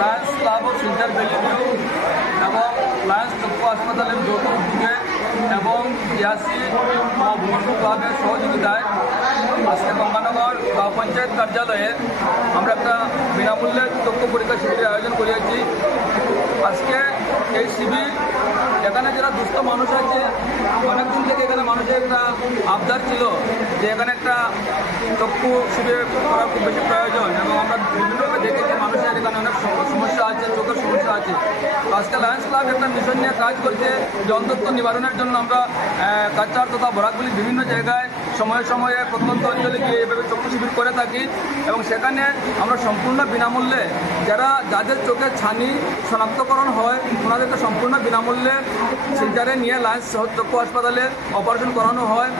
Lions club of centre Belle Vue এবং Lions চক্ষু হাসপাতালের যৌথ উদ্যোগে এবং ইয়াসি ভূমিষ্ঠ ক্লাবের সহযোগিতায় আজকে গঙ্গানগর গাঁও পঞ্চায়েত কার্যালয়ে আমরা একটা বিনামূল্যে চক্ষু পরীক্ষা শিবিরের আয়োজন করিয়েছি। আজকে এই শিবির এখানে যারা দুস্থ মানুষ আছে, অনেকদিন থেকে এখানে মানুষের একটা আবদার ছিল যে এখানে একটা চক্ষু শিবির করার খুব বেশি প্রয়োজন, এবং আমরা বিভিন্নভাবে দেখেছি মানুষের এখানে অনেক সমস্যা আছে, চোখের সমস্যা আছে। তো আজকে লায়ন্স ক্লাব একটা মিশন নিয়ে কাজ করছে যে অন্তত নিবারণের জন্য আমরা কাচার তথা বরাকগুলি বিভিন্ন জায়গায় সময়ে সময়ে প্রত্যন্ত অঞ্চলে গিয়ে এভাবে চক্ষু শিবির করে থাকি, এবং সেখানে আমরা সম্পূর্ণ বিনামূল্যে যাদের চোখের ছানি শনাক্তকরণ হয় ওনাদেরকে সম্পূর্ণ বিনামূল্যে সেন্টারে নিয়ে লায়ন্স চক্ষু হাসপাতালে অপারেশন করানো হয়।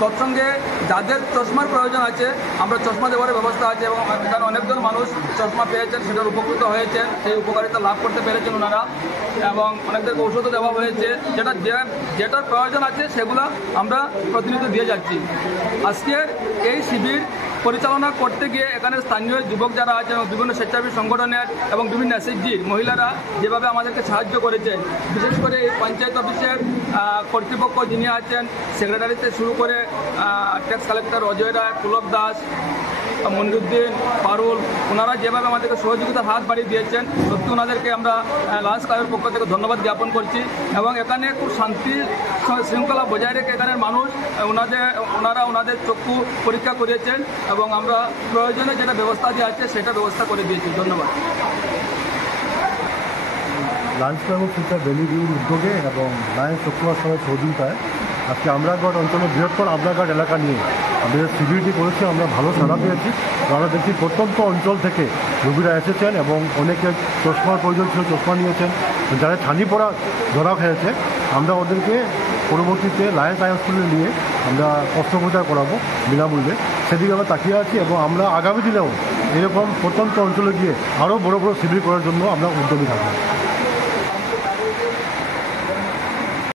তৎসঙ্গে যাদের চশমার প্রয়োজন আছে আমরা চশমা দেওয়ার ব্যবস্থা আছে, এবং এখানে অনেকজন মানুষ চশমা পেয়েছেন, সেটার উপকৃত হয়েছেন, সেই উপকারিতা লাভ করতে পেরেছেন ওনারা, এবং অনেকদেরকে ওষুধও দেওয়া হয়েছে। যেটার প্রয়োজন আছে সেগুলো আমরা প্রতিনিধিত্ব দিয়ে যাচ্ছি। আজকে এই শিবির পরিচালনা করতে গিয়ে এখানে স্থানীয় যুবক যারা আছে এবং বিভিন্ন স্বেচ্ছাসেবী সংগঠনের এবং বিভিন্ন এসএইচজির মহিলারা যেভাবে আমাদেরকে সাহায্য করেছেন, বিশেষ করে এই পঞ্চায়েত অফিসের কর্তৃপক্ষ যিনি আছেন, সেক্রেটারিতে শুরু করে ট্যাক্স কালেক্টর অজয় রায়, পুলক দাস, মনিরুদ্দিন, পারুল, ওনারা যেভাবে আমাদেরকে সহযোগিতার হাত বাড়িয়ে দিয়েছেন, সত্যি ওনাদেরকে আমরা লায়ন্স ক্লাবের পক্ষ থেকে ধন্যবাদ জ্ঞাপন করছি। এবং এখানে খুব শান্তি শৃঙ্খলা বজায় রেখে এখানের মানুষ ওনারা ওনাদের চক্ষু পরীক্ষা করিয়েছেন, এবং আমরা প্রয়োজনে যেটা ব্যবস্থা যে আছে সেটা ব্যবস্থা করে দিয়েছি। ধন্যবাদ। লায়ন্স ক্লাব অফ সেন্টার বেলিভিউর উদ্যোগে এবং লায়ন্স চক্ষু হাসপাতালের সহযোগিতায় আজকে আমরাগড় অঞ্চলের বৃহত্তর আমরাগড় এলাকা নিয়ে আমাদের শিবিরটি করেছি। আমরা ভালো সাড়া পেয়েছি। আমরা দেখছি প্রত্যন্ত অঞ্চল থেকে রোগীরা এসেছেন এবং অনেকের চশমার প্রয়োজন ছিল, চশমা নিয়েছেন। যারা ছানি পড়া ধরা হয়েছে আমরা ওদেরকে পরবর্তীতে লায়ন্স আই হসপিটালে নিয়ে আমরা অস্ত্রোপচার করাবো বিনামূল্যে, সেদিকে আমরা তাকিয়ে আছি। এবং আমরা আগামী দিনেও এরকম প্রত্যন্ত অঞ্চলে গিয়ে আরও বড় বড় শিবির করার জন্য আমরা উদ্যমী থাকবো।